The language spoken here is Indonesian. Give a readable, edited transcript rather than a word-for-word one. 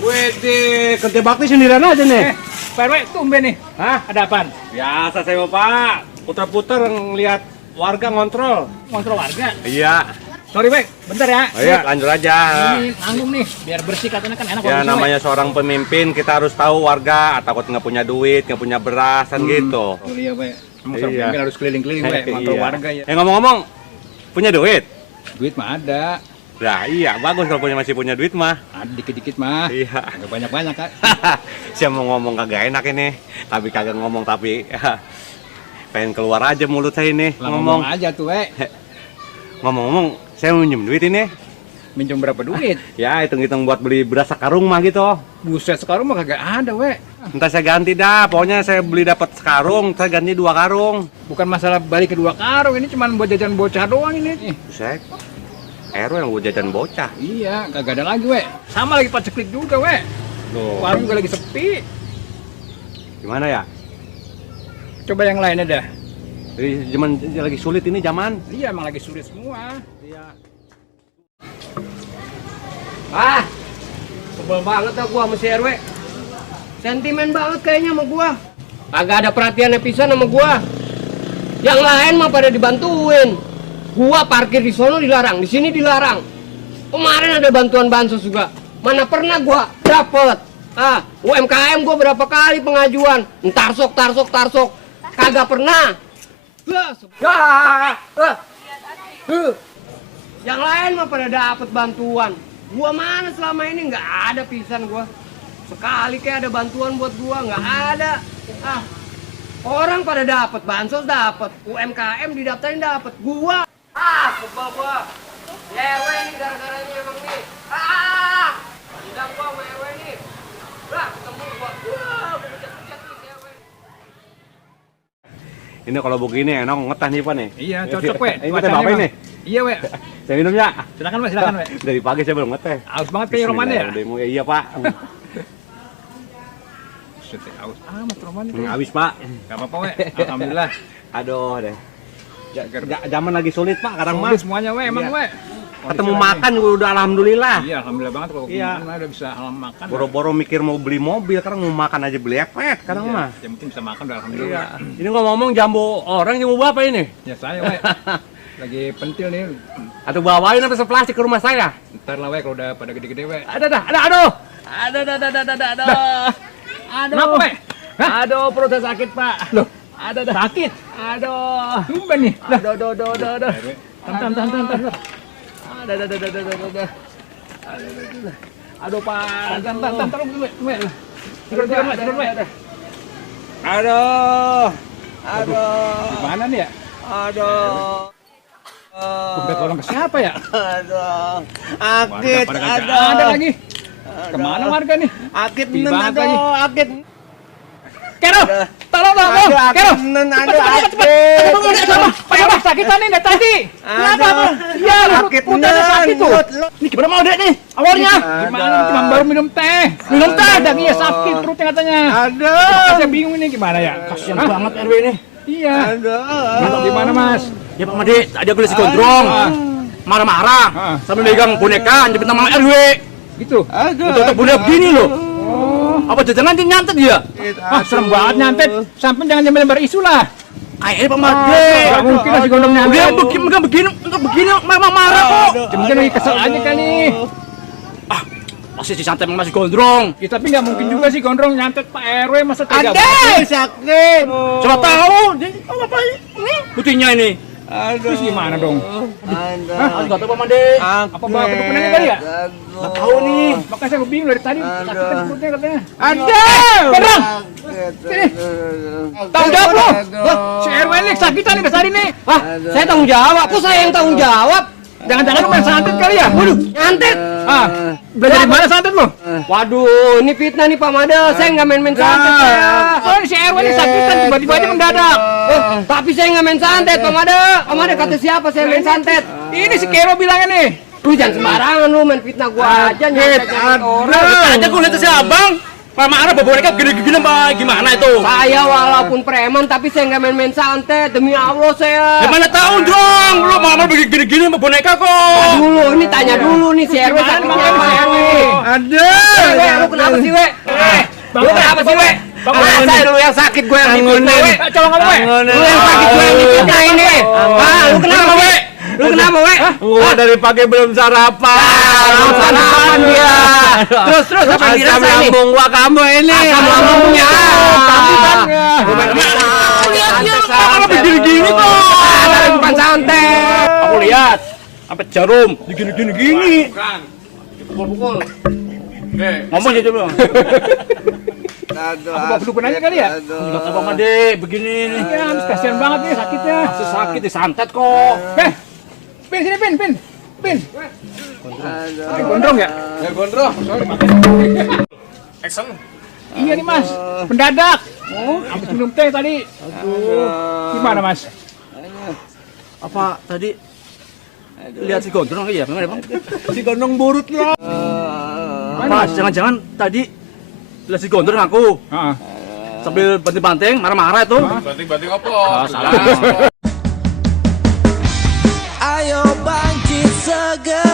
Wede, kerja bakti sendirian aja nih. Pak RW, tumben nih. Hah? Ada apaan? Biasa saya mau Pak, putar-putar ngeliat warga ngontrol. Kontrol warga. Iya. Sorry, Pak. Bentar ya. Oh iya, lanjut aja. Ini nanggung nih, biar bersih katanya kan enak. Ya kalau namanya seorang pemimpin kita harus tahu warga takut nggak punya duit, nggak punya beras kan gitu. Oh iya, Pak. Emang seorang Iya. pemimpin harus keliling-keliling, Pak. Kontrol Iya. warga ya. Ngomong-ngomong, punya duit? Duit mah ada. Nah iya, bagus kalau masih punya duit mah. Ada dikit-dikit mah. Iya. Agak banyak-banyak, Kak. Siapa mau ngomong kagak enak ini, tapi kagak ngomong tapi pengen keluar aja mulut saya ini Lah, ngomong aja tuh, Pak. Ngomong-ngomong, saya mau minjem duit ini. Minjem berapa duit? Ya, hitung-hitung buat beli beras sekarung mah gitu. Buset, sekarang mah kagak ada, Pak. Entar saya ganti dah, pokoknya saya beli dapat sekarung, saya ganti 2 karung. Bukan masalah balik kedua karung, ini cuma buat jajan bocah doang ini. Buset, RW yang buat jajan bocah. Iya, kagak ada lagi, Wek. Sama lagi paceklik juga, Wek. Loh, Warung juga lagi sepi. gimana ya? Coba yang lainnya dah. Jadi zaman lagi sulit ini zaman. Iya, emang lagi sulit semua. Iya. Ah, sebel banget dah gua sama si RW. Sentimen banget kayaknya sama gua. Agak ada perhatiannya pisan sama gua. Yang lain mah pada dibantuin. Gua parkir di sono dilarang, di sini dilarang. Kemarin ada bantuan bansos juga. Mana pernah gua dapet. UMKM gua berapa kali pengajuan. Tarsok. Kagak pernah. Yang lain mah pada dapet bantuan. Gua mana selama ini nggak ada pisan gua. Sekali kayak ada bantuan buat gua nggak ada. Orang pada dapet bansos dapet, UMKM didaftarin dapet. Gua sebel gua. RW ini gara-garanya emang nih. Udah gua sama RW nih. Ketemu gua. Bejat-bejat nih si RW. Ini kalau begini enak ngetah nih Pak nih. Iya, cocok, Wek. Ini teh bapak ini. Iya, Wek. Saya minum ya. Silakan, Wek, silakan, Wek. Dari pagi saya belum ngeteh. Aus banget kayak romannya ya? Bismillah, iya Pak. Buset, aus amat romannya. Habis Pak. Gak apa-apa, Wek. Alhamdulillah. Aduh deh. Zaman lagi sulit Pak, kadang mah. Sulit semuanya, Wek, emang, Iya. Wek. Ketemu makan juga udah alhamdulillah. Iya, alhamdulillah banget kalau Iya. kemana udah bisa makan. Boro-boro mikir mau beli mobil, sekarang mau makan aja beli epet, kadang Iya, mah. yang penting bisa makan udah Iya. alhamdulillah. Ini ngomong jambu orang jambu apa ini? Ya saya, Wek. Lagi pentil nih. Atau bawain apa plastik ke rumah saya? Ntar lah, Wek, kalau udah pada gede-gede, Wek. Aduh. Aduh. Kenapa, Wek? Hah? Aduh, perutnya sakit, Pak. Loh, Aduh. sakit. Aduh. Tumben nih. Lah, Aduh. Tantan. Aduh, Pak. Tantan, Wek. Tidur, Wek. Aduh. Gimana nih ya? Aduh. Udah tolong ke siapa ya? Aduh. Warga Akit. pada kagak ada lagi. Kemana warga nih? Akit Sepi nen banget lagi. aduh, akit. Kero, tolong dong, Aduh, Kero. akit nen aduh, Cepet. akit. Pak sakitan nih dari tadi. Kenapa? Aduh. Iya, Sakit udah sakit tuh. nen. Ini gimana mau dek nih? Awalnya? Aduh. Gimana? Cuma baru minum teh. Minum teh, dan iya sakit perutnya katanya. Aduh. Saya bingung ini gimana ya? Kasian banget RW ini. Iya. Aduh. Gimana Mas? Ya Pak Made, tadi aku lihat si Gondrong marah-marah sambil megang boneka nyebut nama RW. Gitu. Untuk boneka begini loh. Apa jajangan dia nyantet dia? Serem banget nyantet. Sampai jangan nyebar isu lah. Ayo Pak Made. Gak mungkin lah si gondong nyantet. Dia begini memang marah kok. Mungkin lagi kesel aja kali. Masih disantet sama si Gondrong. Ya, tapi nggak mungkin juga sih gondrong nyantet Pak RW masa tega Sakit. Coba tahu, dia apa ini? Buktinya ini. Terus gimana dong? Aku nggak tahu Pak Made. Apa bawa penanya kali ya? Nggak tahu nih. Makanya saya bingung dari tadi sakit perutnya katanya. Aduh. Gondrong! Sini. Tanggung jawab lo! Si RW ini kesakitan nih kesari nih. Saya tanggung jawab. Kok saya yang tanggung jawab? Jangan-jangan lu main santet kali ya? Waduh, Nyantet. belajar di mana santet lo? Waduh, ini fitnah nih Pak Made. Saya nggak main-main santet saya. Soalnya si RW ini sakitan tiba-tiba aja mendadak. Tapi saya nggak main santet, Pak Made. Pak Made kata siapa saya main santet? Ini si Kero bilangnya nih. Lu jangan sembarangan lu main fitnah gua aja nyantet orang. Aja gue lihat si abang. marah bawa boneka gini-gini Pak. Gimana itu? Saya walaupun preman tapi saya nggak main-main santet, demi Allah saya. Gimana tahu dong? Lu marah begini-gini sama boneka kok. Dulu ini tanya dulu nih si RW sakitnya apa nih? Ada. Lu kenapa sih, We? Lu kenapa sih, We? Saya dulu yang sakit, gue yang dipitnah, We. Coba ngomong, We. Lu yang sakit, gue yang dipitnah ini. Lu kenapa, We? Lu kenapa, We? Gua dari pagi belum sarapan. Sarapan dia. Terus apa yang dirasa ini? lambung gua kamu ini. Asam lambungnya. Marah begini-gini kok. Dari bukan santet. Aku lihat sampai jarum gini-gini. Pukul-pukul. Ngomong aja coba. Aduh. Aku bawa dukun aja kali ya? Enggak apa Pak De, begini nih. Ya, habis kasihan banget nih sakitnya. Masih sakit disantet kok. Pin sini pin. Pin Aduh. gondrong ya? Ya gondrong. Iya nih Mas, mendadak. Habis minum teh tadi. Gimana Mas? Apa tadi lihat si gondrong ya? Gimana Bang? Si gondrong burut lah. Mas, jangan-jangan tadi lihat si gondrong aku Heeh. sambil banting-banting marah-marah itu. Banting-banting apa? Salah. Ayo bangkit segera